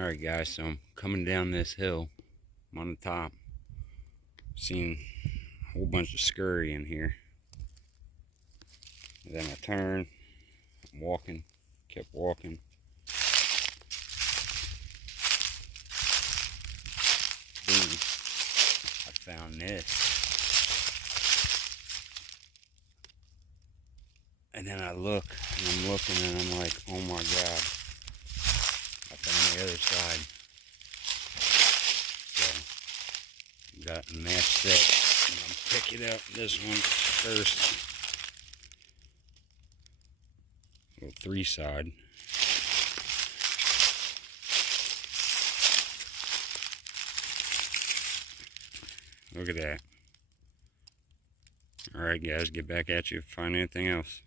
Alright guys, so I'm coming down this hill. I'm on the top. Seen a whole bunch of scurry in here. And then I turned, I'm walking, kept walking. Boom, I found this. And then I look, and I'm looking, and I'm like, oh my god. I found the other side. So, got the match set. And I'm picking up this one first. Little 3-side. Look at that. Alright guys, get back at you if you find anything else.